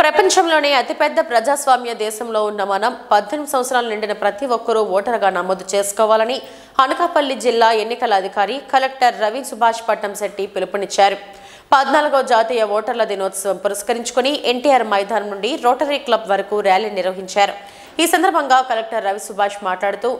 ప్రపంచంలోనే అతిపెద్ద ప్రజాస్వామ్య దేశంలో ఉన్న మనం 18 సంవత్సరాలు నిండిన ప్రతి ఒక్కరూ ఓటరుగా నమోదు చేసుకోవాలని అనకాపల్లి జిల్లా ఎన్నికల అధికారి కలెక్టర్ రవి సుభాష్ పట్టంశెట్టి పిలుపునిచ్చారు. 14వ జాతీయ ఓటర్ల దినోత్సవం పురస్కరించుకుని ఎన్టీఆర్ మైదానం నుండి రోటరీ క్లబ్ వరకు ర్యాలీ నిర్వహించారు. ఈ సందర్భంగా కలెక్టర్ రవి సుభాష్ మాట్లాడుతూ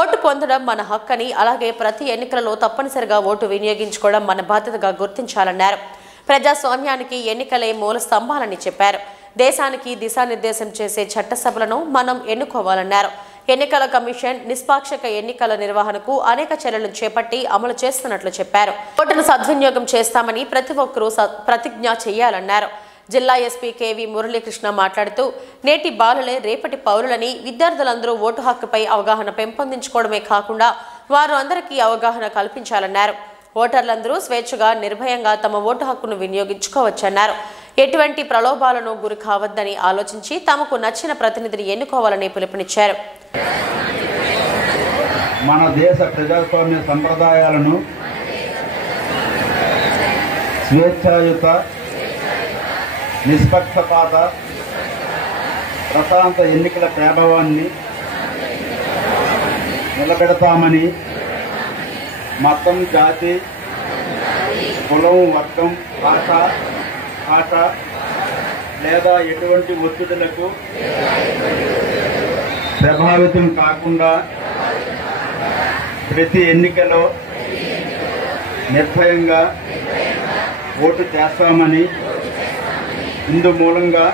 ఓటు పొందడం మన హక్కని, అలాగే ప్రతి ఎన్నికలలో తప్పనిసరిగా ఓటు వినియోగించుకోవడం మన బాధ్యతగా గుర్తించాలన్నారు. ప్రజాస్వామ్యానికి ఎన్నికలే మూల స్తంభాలని చెప్పారు. దేశానికి దిశానిర్దేశం చేసే చట్టసభలను మనం ఎన్నుకోవాలన్నారు. ఎన్నికల కమిషన్ నిష్పాక్షిక ఎన్నికల నిర్వహణకు అనేక చర్యలను చేపట్టి అమలు చేస్తున్నట్లు చెప్పారు. ఓటును సద్వినియోగం చేస్తామని ప్రతి ఒక్కరూ ప్రతిజ్ఞ చేయాలన్నారు. జిల్లా ఎస్పీ కేవి మురళీకృష్ణ మాట్లాడుతూ నేటి బాలులే రేపటి పౌరులని, విద్యార్థులందరూ ఓటు హక్కుపై అవగాహన పెంపొందించుకోవడమే కాకుండా వారు అందరికీ అవగాహన కల్పించాలన్నారు. ఓటర్లందరూ స్వేచ్ఛగా నిర్భయంగా తమ ఓటు హక్కును వినియోగించుకోవచ్చన్నారు. ఎటువంటి ప్రలోభాలను గురి కావద్దని ఆలోచించి తమకు నచ్చిన ప్రతినిధిని ఎన్నుకోవాలని పిలుపునిచ్చారు. మన దేశ ప్రజాస్వామ్య సంప్రదాయాలను, స్వేచ్ఛాయుత, నిష్పక్షపాత, ప్రశాంత ఎన్నికల ప్రభావాన్ని నిలబెడతామని మతం, జాతి, కులం, వర్గం, భాష లేదా ఎటువంటి ఒత్తిడులకు ప్రభావితం కాకుండా ప్రతి ఎన్నికలో నిర్భయంగా ఓటు చేస్తామని ఇందు మూలంగా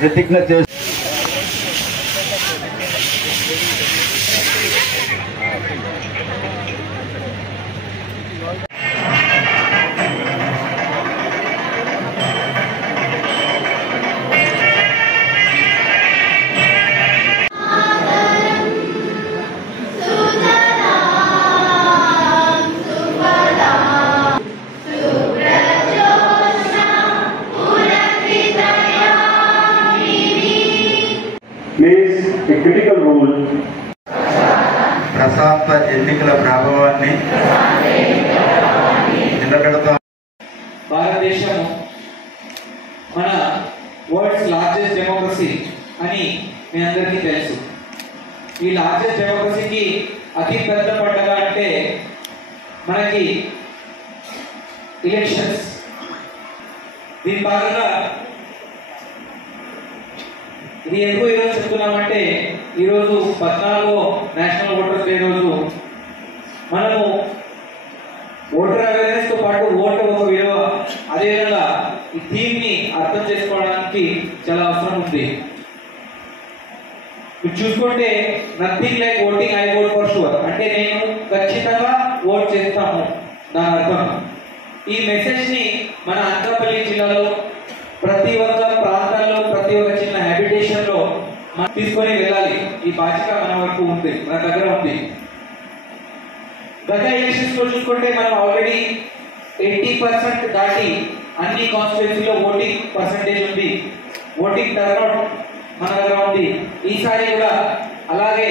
ప్రతిజ్ఞ చేసి plays a critical role. ప్రశాంత ఎన్నికల ప్రభావాన్ని నిలబెడతాం. భారతదేశం మన వరల్డ్స్ లార్జెస్ట్ డెమోక్రసీ అని మీ అందరికీ తెలుసు. ఈ లార్జెస్ట్ డెమోక్రసీకి అతి పెద్ద పండుగ అంటే మనకి ఎలక్షన్స్. దీని భాగంగా ఇది ఎందుకు ఈరోజు చెప్తున్నామంటే, ఈరోజు 14వ నేషనల్ ఓటర్స్ డే రోజు మనము ఓటర్ అవేర్నెస్ తో పాటు ఓటర్ ఒక విలువ, అదేవిధంగా ఈ థీమ్ ని అర్థం చేసుకోవడానికి చాలా అవసరం ఉంది. మీరు చూసుకుంటే nothing like voting, I vote for sure అంటే నేను ఖచ్చితంగా ఓట్ చేస్తాను దాని అర్థం. ఈ మెసేజ్ ని మన అనకాపల్లి జిల్లాలో ప్రతి ఒక్క ప్రాంతాల్లో, ప్రతి ఒక్క చిన్న హ్యాబిటేషన్ లో మనం తీసుకొని వెళ్ళాలి. ఈ బాధ్యత మన వరకు ఉంది, మన దగ్గర ఉంది. గత ఎలక్షన్స్ లో చూసుకుంటే మనం ఆల్రెడీ 80% దాటి అన్ని కాన్స్టిట్యూన్సీలో ఓటింగ్ పర్సంటేజ్ ఉంది. ఓటింగ్ టర్న్అవుట్ మన దగ్గర ఉంది. ఈసారి కూడా అలాగే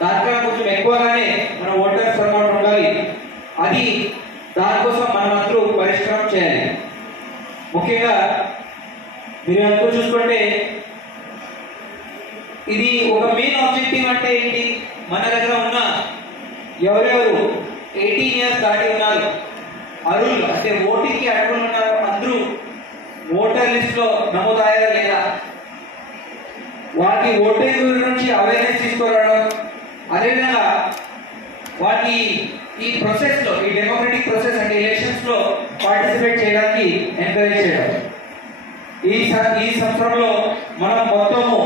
దానికన్నా కొంచెం ఎక్కువగానే మన ఓటర్స్ టర్న్అవుట్ ఉండాలి. అది దానికోసం మనం అందరూ పరిష్కారం చేయాలి. ముఖ్యంగా మీరు అందరూ చూసుకుంటే ఇది ఒక మెయిన్ ఆబ్జెక్టివ్ అంటే ఏంటి, మన దగ్గర ఉన్న ఎవరెవరు 18 ఇయర్స్ దాటి ఉన్నారు, అర్హులు అంటే ఓటింగ్ కి అర్హులు ఉన్నారు, అందరూ ఓటర్ లిస్ట్ లో నమోదయ్యారా లేదా, వాటి ఓటింగ్ గురించి అవేర్నెస్ తీసుకురావడం, అదేవిధంగా వాటి ఈ ప్రాసెస్ లో, ఈ డెమోక్రటిక్ ప్రాసెస్ అంటే ఎలక్షన్స్ లో పార్టిసిపేట్ చేయడానికి ఎంకరేజ్ చేయడం. ఈ సంవత్సరంలో మనం మొత్తము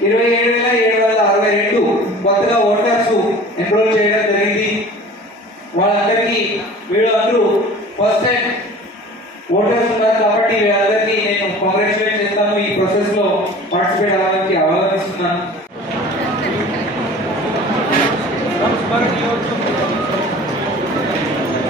27,762 కొత్తగా ఓటర్స్ ఎన్రోల్ చేయడం